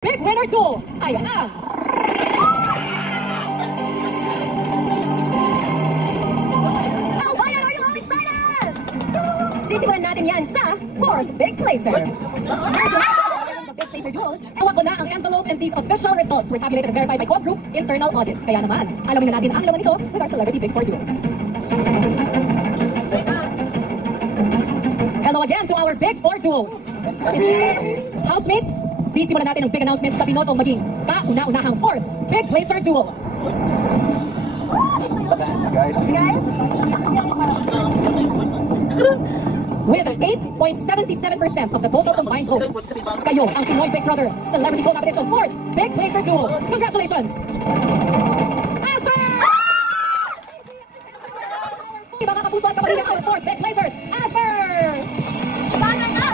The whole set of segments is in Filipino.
Big winner 2 ay ang... Oh, why are you all excited? Sisimulan natin yan sa 4th Big Placer. The Big Placer duos, ewan ko na ang envelope and these official results were tabulated and verified by Co-op Group Internal Audit. Kaya naman, alamin na natin ang laman nito with our Celebrity Big 4 duos. Hello again to our Big 4 duos. Housemates, sisimulan natin ang big announcements sa binotong maging kauna-unahang 4th Big Placer duo. Guys. With 8.77% of the total combined votes, kayo ang Pinoy Big Brother Celebrity Co-Competition 4th Big Placer duo. Congratulations! Asper! Mga kapuso at kapamilya ang 4th Big Placers, Asper!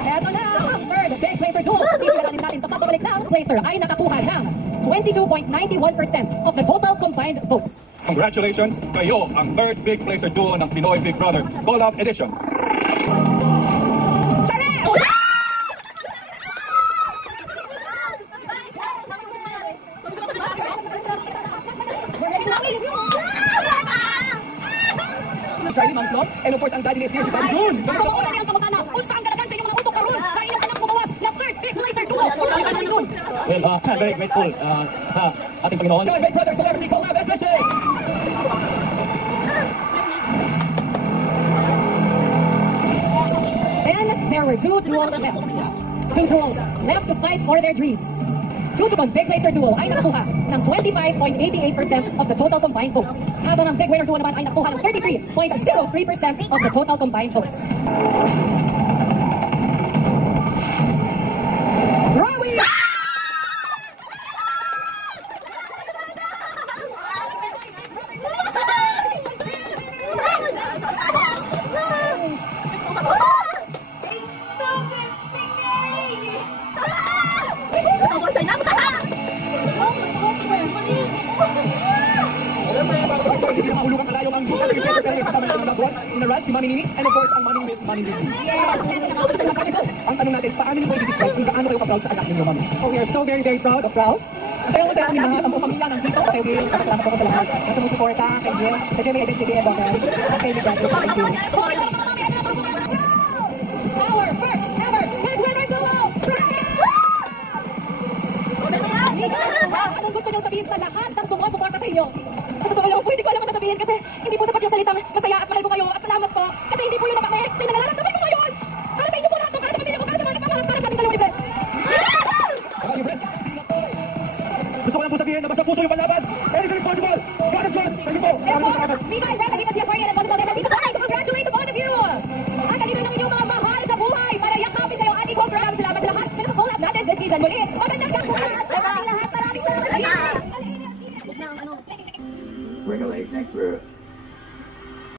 Eto na ang 3rd Big Placer duo. Titigalan natin sa pagbabalik ng Placer ay nakakuha ng 22.91% of the total combined votes. Congratulations! Kayo ang 3rd Big Placer duo ng Pinoy Big Brother Collab Edition. Charlie Mamslot, and of course ang daddy is here si Daddy June. Sa mga oras ang kamag-anak, unsaan ganagan sa inyong mga utok karon na iyong anak bumawas na 3rd Big Placer duo. Kung kami Daddy June. Well, I'm very grateful sa ating Panginoon. Pinoy Big Brother Celebrity Collab Edition. And there were 2 duos left. 2 duos left to fight for their dreams. Tutugon Big Placer duo ay nakakuha ng 25.88% of the total combined votes. Habang ang Big Winner duo naman ay nakakuha ng 33.03% of the total combined votes. Rowie! Hindi na mahulugan kalayo ang kasama natin ang Labron, Inaral, si Mami Nini, and of course ang Mami Will, si Mami Ricky. Ang tanong natin, paano niyo po i-describe kung gaano kayo ka-proud sa anak ninyo, Mami? Oh, we are so very, very proud of Ralph. Masaya kami mga tampong pamilya nandito. Kay Will, kapasalamat po ko sa lahat. Na sumusuporta, kay Will, sa Jimmy, ABCBN bosses, at kay Ligat. Thank you. Our first ever Big Winner duo! Anong gusto niyong sabihin sa lahat ng sumusuporta sa inyo? Sa totoo lang po, hindi ko alam ang sasabihin kasi hindi po sapat yung salitang masaya at mahal ko kayo at salamat po. Kasi hindi po yun maka-explain na nararamdaman ko ngayon. Para sa inyo po lahat to, para sa pamilya ko, para sa mga kapatid, para sa aming dalawang libre. Gusto ko lang po sabihin na basta puso yung panlaban. Anything is possible. God is good. Thank you po. Therefore, Viva and Brenda, give us the authority and responsible guys. Dito po ay to congratulate the both of you. Ang kanino ng inyong mga mahal sa buhay para yakapin kayo at i-congrats. Maraming salamat sa lahat. Pero sa collab natin this season muli. Magandang kapulat sa ating lahat. Maraming salamat. We're gonna take for